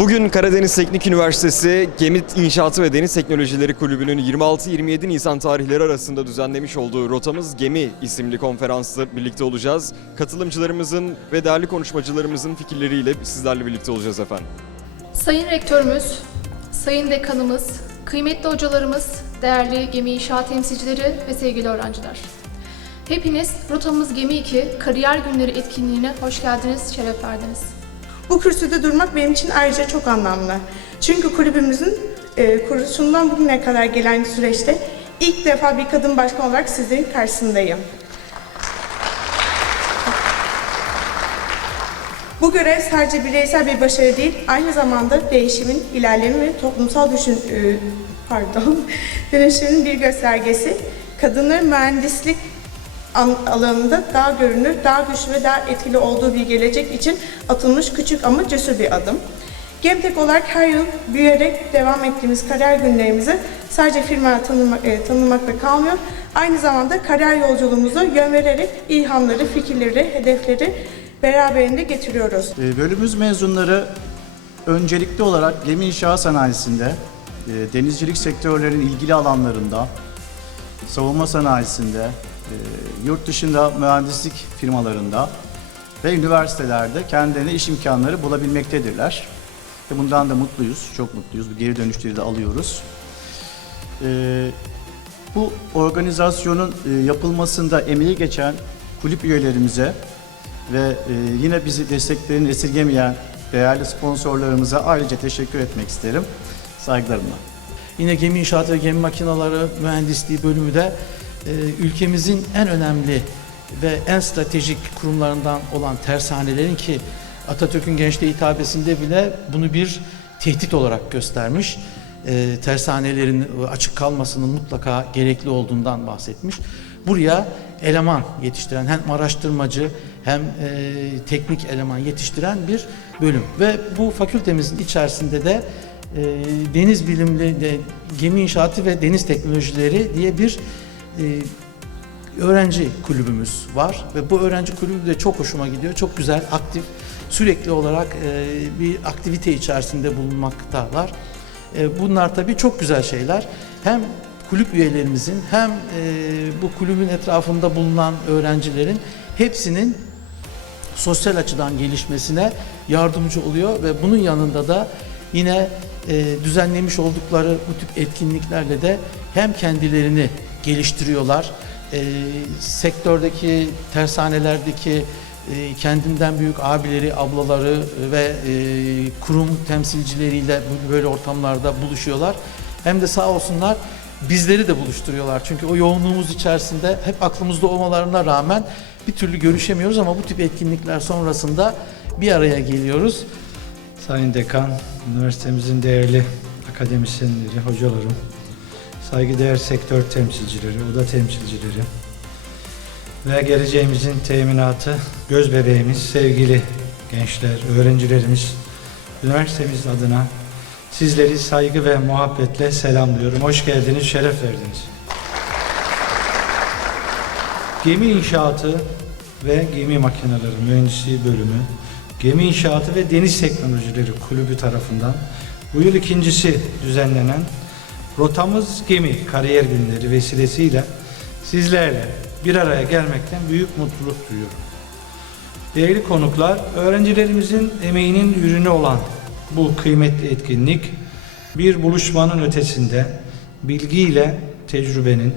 Bugün Karadeniz Teknik Üniversitesi Gemi İnşaatı ve Deniz Teknolojileri Kulübü'nün 26-27 Nisan tarihleri arasında düzenlemiş olduğu Rotamız Gemi isimli konferansta birlikte olacağız. Katılımcılarımızın ve değerli konuşmacılarımızın fikirleriyle sizlerle birlikte olacağız efendim. Sayın Rektörümüz, Sayın Dekanımız, kıymetli hocalarımız, değerli gemi inşaat temsilcileri ve sevgili öğrenciler. Hepiniz Rotamız Gemi 2 Kariyer Günleri etkinliğine hoş geldiniz, şeref verdiniz. Bu kürsüde durmak benim için ayrıca çok anlamlı. Çünkü kulübümüzün e, kuruluşundan bugüne kadar gelen süreçte ilk defa bir kadın başkan olarak sizlerin karşısındayım. Bu görev sadece bireysel bir başarı değil, aynı zamanda değişimin, ilerleme ve toplumsal düşün, e, pardon, dönüşümün bir göstergesi. Kadınların mühendislik alanında daha görünür, daha güçlü ve daha etkili olduğu bir gelecek için atılmış küçük ama cesur bir adım. Gemtek olarak her yıl büyüyerek devam ettiğimiz kariyer günlerimizi sadece firmaya tanımak, e, tanımakla kalmıyor, aynı zamanda kariyer yolculuğumuza yön vererek ilhamları, fikirleri, hedefleri beraberinde getiriyoruz. E, Bölümümüz mezunları öncelikli olarak gemi inşaat sanayisinde, e, denizcilik sektörlerinin ilgili alanlarında, savunma sanayisinde, yurt dışında mühendislik firmalarında ve üniversitelerde kendilerine iş imkanları bulabilmektedirler. Ve bundan da mutluyuz, çok mutluyuz. Bu geri dönüşleri de alıyoruz. E, Bu organizasyonun e, yapılmasında emeği geçen kulüp üyelerimize ve e, yine bizi desteklerini esirgemeyen değerli sponsorlarımıza ayrıca teşekkür etmek isterim. Saygılarımla. Yine gemi inşaatı ve gemi makinaları mühendisliği bölümü de e, ülkemizin en önemli ve en stratejik kurumlarından olan tersanelerin ki Atatürk'ün gençliğe hitabesinde bile bunu bir tehdit olarak göstermiş. E, tersanelerin açık kalmasının mutlaka gerekli olduğundan bahsetmiş. Buraya eleman yetiştiren hem araştırmacı hem e, teknik eleman yetiştiren bir bölüm ve bu fakültemizin içerisinde de e, deniz bilimli de, gemi inşaatı ve deniz teknolojileri diye bir e, öğrenci kulübümüz var ve bu öğrenci kulübü de çok hoşuma gidiyor. Çok güzel, aktif, sürekli olarak e, bir aktivite içerisinde bulunmaktalar. E, bunlar tabii çok güzel şeyler. Hem kulüp üyelerimizin hem bu kulübün etrafında bulunan öğrencilerin hepsinin sosyal açıdan gelişmesine yardımcı oluyor ve bunun yanında da yine düzenlemiş oldukları bu tip etkinliklerle de hem kendilerini geliştiriyorlar, e, sektördeki tersanelerdeki e, kendinden büyük abileri, ablaları ve e, kurum temsilcileriyle böyle ortamlarda buluşuyorlar. Hem de sağ olsunlar bizleri de buluşturuyorlar. Çünkü o yoğunluğumuz içerisinde hep aklımızda olmalarına rağmen bir türlü görüşemiyoruz ama bu tip etkinlikler sonrasında bir araya geliyoruz. Sayın Dekan, üniversitemizin değerli akademisyenleri, hocalarım, saygıdeğer sektör temsilcileri, oda temsilcileri ve geleceğimizin teminatı, göz bebeğimiz, sevgili gençler, öğrencilerimiz, üniversitemiz adına sizleri saygı ve muhabbetle selamlıyorum. Hoş geldiniz, şeref verdiniz. Gemi inşaatı ve gemi makineleri mühendisliği bölümü, Gemi İnşaatı ve Deniz Teknolojileri Kulübü tarafından bu yıl ikincisi düzenlenen Rotamız Gemi Kariyer Günleri vesilesiyle sizlerle bir araya gelmekten büyük mutluluk duyuyorum. Değerli konuklar, öğrencilerimizin emeğinin ürünü olan bu kıymetli etkinlik bir buluşmanın ötesinde bilgiyle tecrübenin,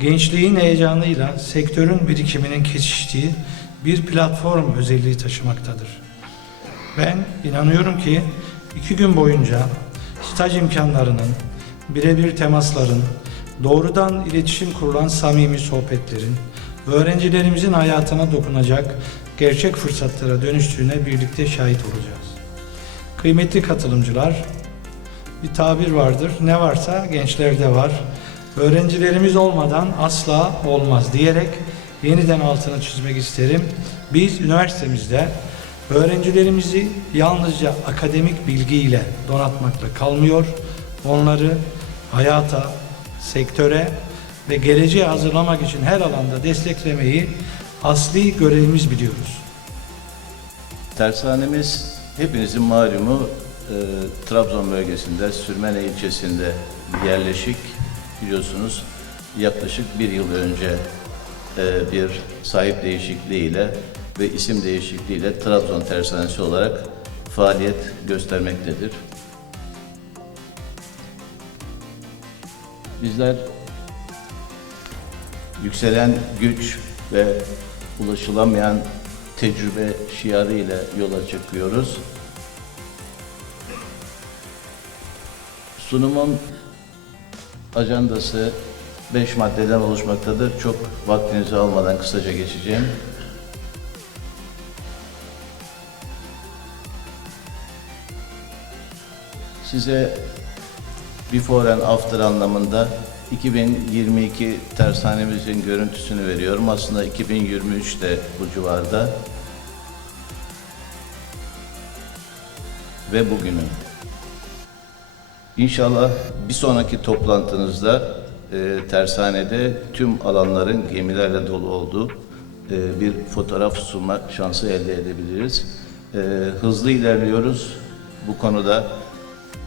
gençliğin heyecanıyla sektörün birikiminin kesiştiği bir platform özelliği taşımaktadır. Ben inanıyorum ki iki gün boyunca staj imkanlarının, birebir temasların, doğrudan iletişim kurulan samimi sohbetlerin, öğrencilerimizin hayatına dokunacak gerçek fırsatlara dönüştüğüne birlikte şahit olacağız. Kıymetli katılımcılar, bir tabir vardır. Ne varsa gençlerde var. Öğrencilerimiz olmadan asla olmaz diyerek yeniden altını çizmek isterim. Biz üniversitemizde öğrencilerimizi yalnızca akademik bilgiyle donatmakla kalmıyor. Onları hayata, sektöre ve geleceğe hazırlamak için her alanda desteklemeyi asli görevimiz biliyoruz. Tersanemiz hepinizin malumu e, Trabzon bölgesinde Sürmene ilçesinde yerleşik biliyorsunuz yaklaşık bir yıl önce e, bir sahip değişikliğiyle ve isim değişikliğiyle Trabzon Tersanesi olarak faaliyet göstermektedir. Bizler yükselen güç ve ulaşılamayan tecrübe şiarı ile yola çıkıyoruz. Sunumun ajandası 5 maddeden oluşmaktadır. Çok vaktinizi almadan kısaca geçeceğim. Size before and after anlamında 2022 tersanemizin görüntüsünü veriyorum. Aslında 2023 de bu civarda. Ve bugünü. İnşallah bir sonraki toplantınızda e, tersanede tüm alanların gemilerle dolu olduğu e, bir fotoğraf sunma şansı elde edebiliriz. E, hızlı ilerliyoruz bu konuda.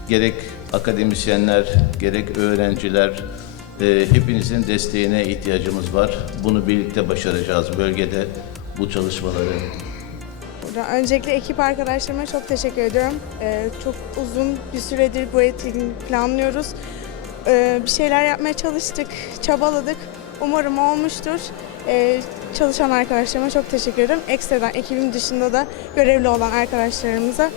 Gerek akademisyenler, gerek öğrenciler, e, hepinizin desteğine ihtiyacımız var. Bunu birlikte başaracağız bölgede bu çalışmaları. Öncelikle ekip arkadaşlarıma çok teşekkür ediyorum. Ee, çok uzun bir süredir bu etkinliği planlıyoruz. Ee, bir şeyler yapmaya çalıştık, çabaladık. Umarım olmuştur. Ee, çalışan arkadaşlarıma çok teşekkür ederim. Ekstradan ekibin dışında da görevli olan arkadaşlarımıza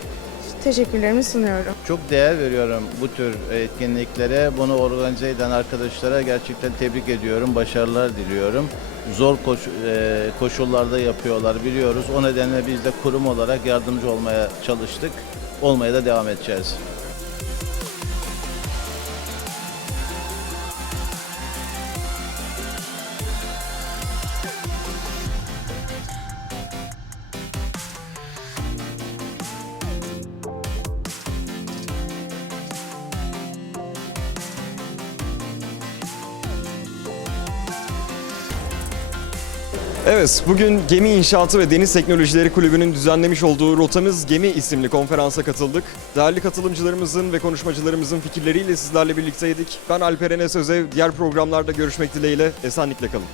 teşekkürlerimi sunuyorum. Çok değer veriyorum bu tür etkinliklere. Bunu organize eden arkadaşlara gerçekten tebrik ediyorum. Başarılar diliyorum. Zor koş- e, koşullarda yapıyorlar biliyoruz. O nedenle biz de kurum olarak yardımcı olmaya çalıştık. Olmaya da devam edeceğiz. Evet, bugün Gemi İnşaatı ve Deniz Teknolojileri Kulübü'nün düzenlemiş olduğu Rotamız Gemi isimli konferansa katıldık. Değerli katılımcılarımızın ve konuşmacılarımızın fikirleriyle sizlerle birlikteydik. Ben Alper Enes Özev, diğer programlarda görüşmek dileğiyle esenlikle kalın.